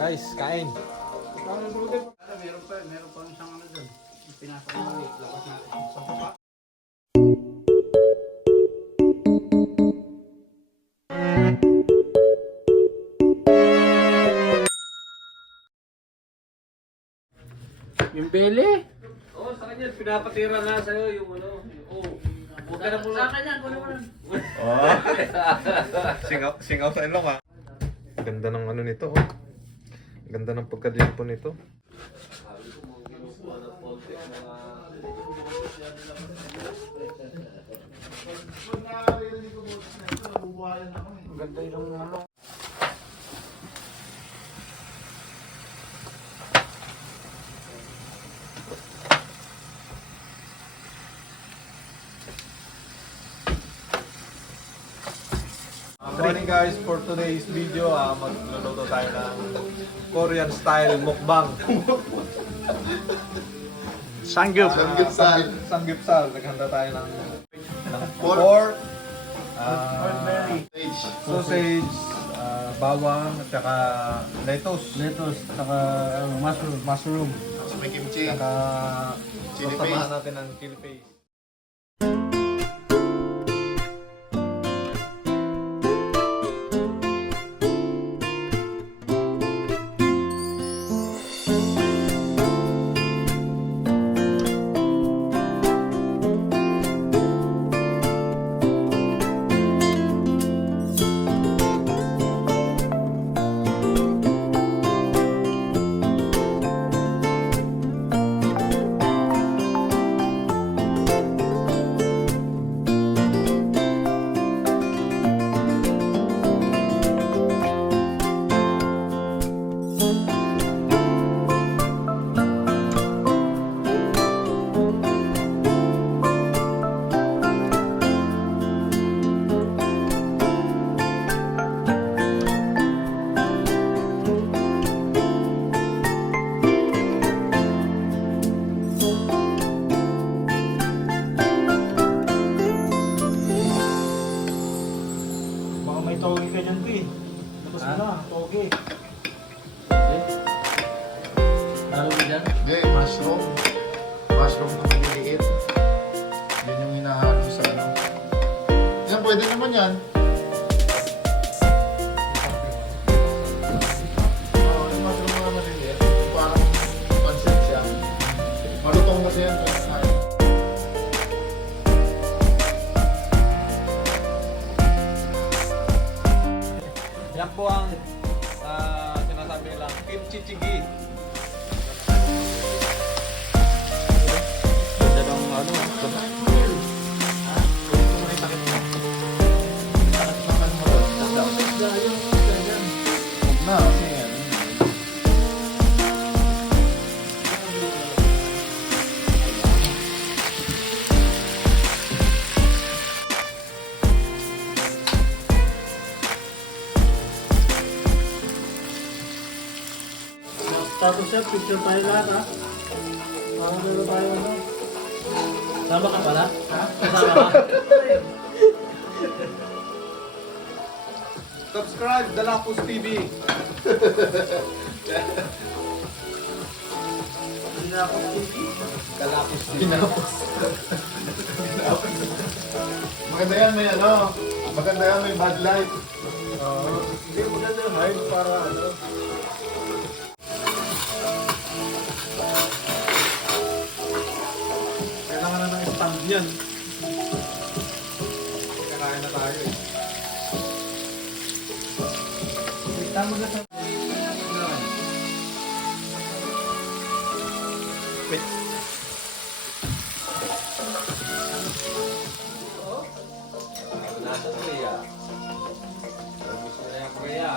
Guys, kain. Meron pa isang ano doon. Pinasok mo ulit. Lakas natin. Sa baba. Yung bele? Oo, sa kanya. Pinapatira na sa'yo yung ano. Oo. Huwag ka na muna. Sa kanya, kunin mo lang. Oh. Singaw sa ilong, ha. Ganda ng ano nito, oh. Ganda ng pagka-limpo nito. Ganda yung ano. Morning guys, for today's video, magluluto tayo ng Korean style mukbang. Sangyup. Samgyeopsal. Naghanda tayo ng pork, sausage, bawang, at saka lettuce. Lettuce, saka mushroom. May kimchi. Saka Chili sasamahan paste. natin ng chili paste. Baka may togi ka dyan, Pi. Tapos mo na, togi. Lalo mo dyan? Hindi, mushroom. Mushroom na maliliit. Yun yung hinahalo sa ano. Yan, pwede naman yan. Oo, yung mushroom na maliliit. Yung parang pancit siya. Malutong kasi yan. Yan po ang sinasabi nilang kimchi jjigae. Ganda ng ano. Huwag na, kasi yan. Tapos siya, picture tayo lahat, ha? Para meron tayo, ano? Sama ka pala? Ha? Kasama ka? Subscribe, Dalapos TV. Hindi na ako TV. Dalapos TV. Maganda yan, may ano. Maganda yan, may bad light. Hindi mo na hide para ano. Kailangan na ng stand yan. Kakain na tayo eh. Tama na sa... Wait. Nasa Korea. Gusto na yung Korea.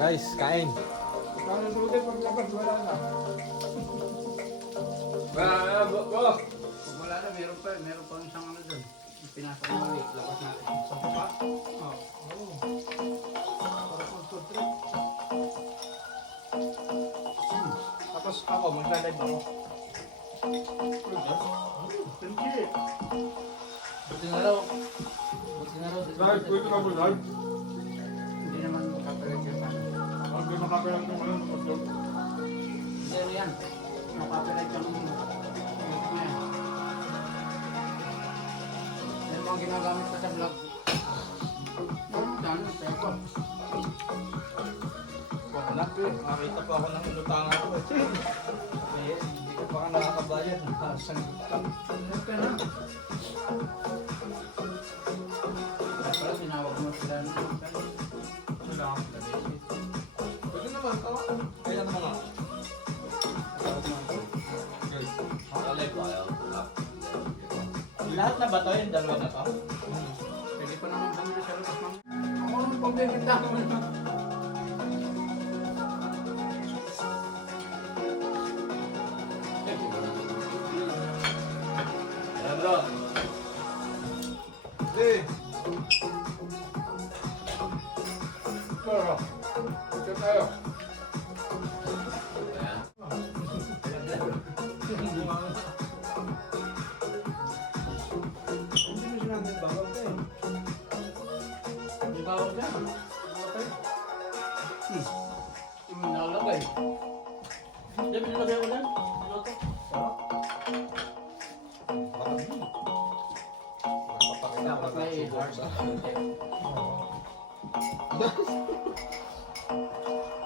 Guys, kain. Bro. Pag wala na, meron pa isang ano doon. Pinasok mo ulit, labas natin. Sa pa? Oo. Para pang food trip. Tapos ako, magla-live ako. Buti na raw. Buti na raw. Live, pwede ka mo live? Hindi naman makapalag yung ano. Hindi makapalag ng ano. Hindi ano yan. Makapalag yung ano. Yan mga ginagamit ko sa vlog. Ano, pepo. Wala. Nakita pa ako ng inutangan ko. Eh, hindi ko pa ka nakakabayad. Sanggutan. Okay na. Pero tinawag mo sila na. Wala akong pinag-isip. Pwede naman. Kaya naman ako. Tawag mo ako. Alive ba kayo? Lahat na ba to? Yung dalawa na to? Pwede pa naman bumili sa labas ng... Ako nung pagbibigta ko naman. Ayan bro. Hey! Pero, ito tayo. Ayan. Hindi mo sila nagbawal ka eh. May bawal ka. Okay. Yung nalagay. Hindi, pinilagay ko lang. Piloto. Sarap. Papakita ko May large.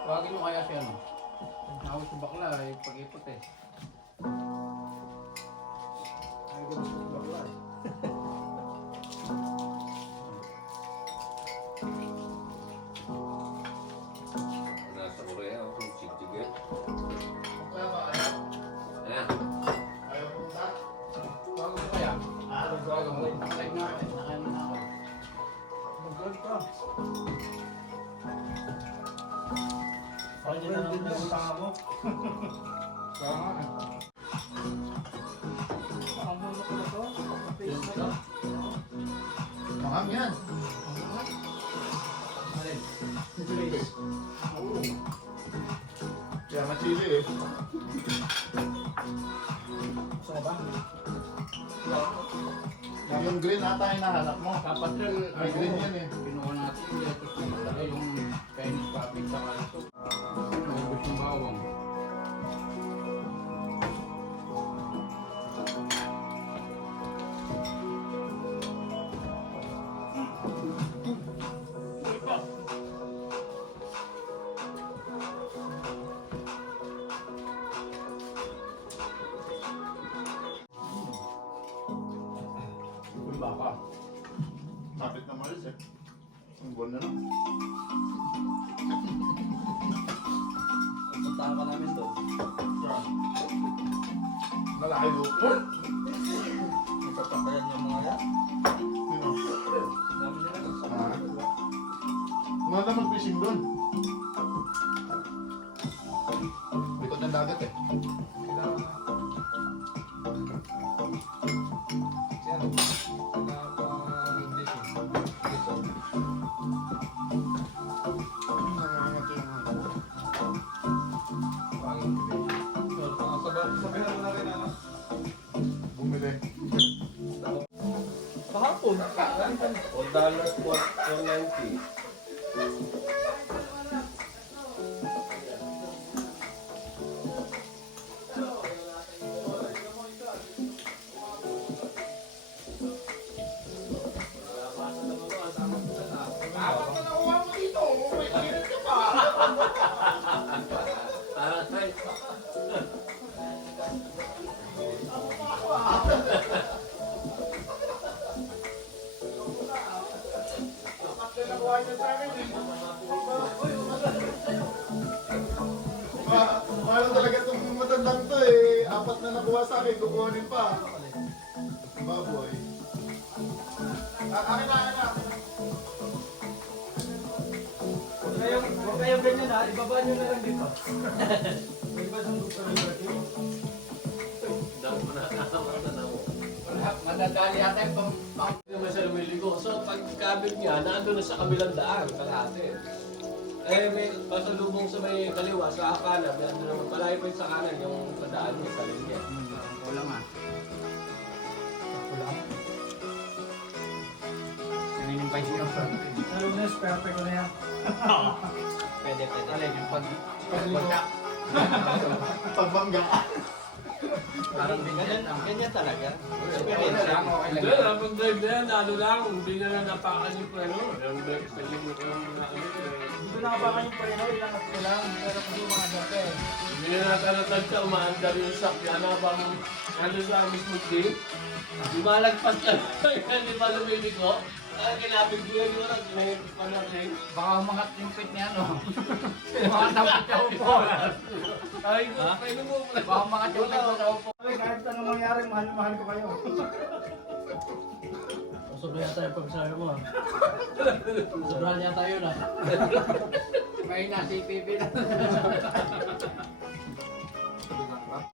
Tawagin mo kaya siya, no? Nawag sa bakla, pag-ipot eh. Ay, gusto ko bakla eh. Nasa Korea ako kung chig-chig. Kaya ba, ayaw? Ayan. Ayaw punta? Tawagin mo kaya? Tawagin mo. Nakalag na ako. Nakalag na ako. Mag-gold ka. Ay, hindi na lang pinagutanga mo. Kaya nga eh. Ang mulo ko na to. Face na to. Mahang yan. Alin? Face. Kaya machili eh. Gusto mo ba? Yung green ata yung nahanap mo. Dapat rin, May green yan eh. Pinuha natin yung lettuce na malaki yung Chinese coffee sa kalito. Naubos yung bawang. Uy, baka. Kapit na malis eh. Ang buwan na lang. Puntahan ka namin doon. Malaki lupo. Nagpapayan yung mga yan. Sino? Dami nila sa Ah. Mga na mag-fishing doon. Likod ng dagat eh. Si ano? Naka-blessing. Sabihan mo na rin ano? Bumili. Kahapon. $4.90. Ay. Mahal talaga itong matandang to eh. 4 na nakuha sa akin, kukuhanin pa. Baboy. Akin na. Kaya yung Huwag kayo ganyan ha, ibaba nyo na lang dito. May ba siyang gusto ng birthday? Wala, madadali yata yung pang... Hindi naman siya lumiligo. So pagkabit niya, naando na sa kabilang daan, kalahati. Eh, may pasalubong sa may kaliwa, sa kanan. May ando naman malayo pa yung sa kanan, yung sa daan niya, sa linya. Kulang ah. Kulang. Kaninin pa yung Ano na, sperte ko na yan. Pwede. Alin yung pagbangga. Pagbangga. Parang ganyan talaga. Experience lang, okay lang. Hindi, ang drive na yan, ano lang, hindi na lang napakan yung ano, yung brake spelling mo yung mga ano. Hindi nakapakan yung palinaw, ilangat ko lang. Pero kasi yung mga dati. Hindi na natanatag sa umaandar yung sakyan habang ano sa mismo din. Lumalagpas lang, hindi pa lumiligo. Kinapit ko yun yun, kinahipit pa natin. Baka umangat yung pit niya, no? Umangat ang pit niya upo. Ay, kayo mo pala. Baka umangat yung pit niya upo. Kahit anong mangyari, mahal na mahal ko kayo. Sobra yata yung pagsabi mo ah. Sobra yata yun ah. May nasi pipi na.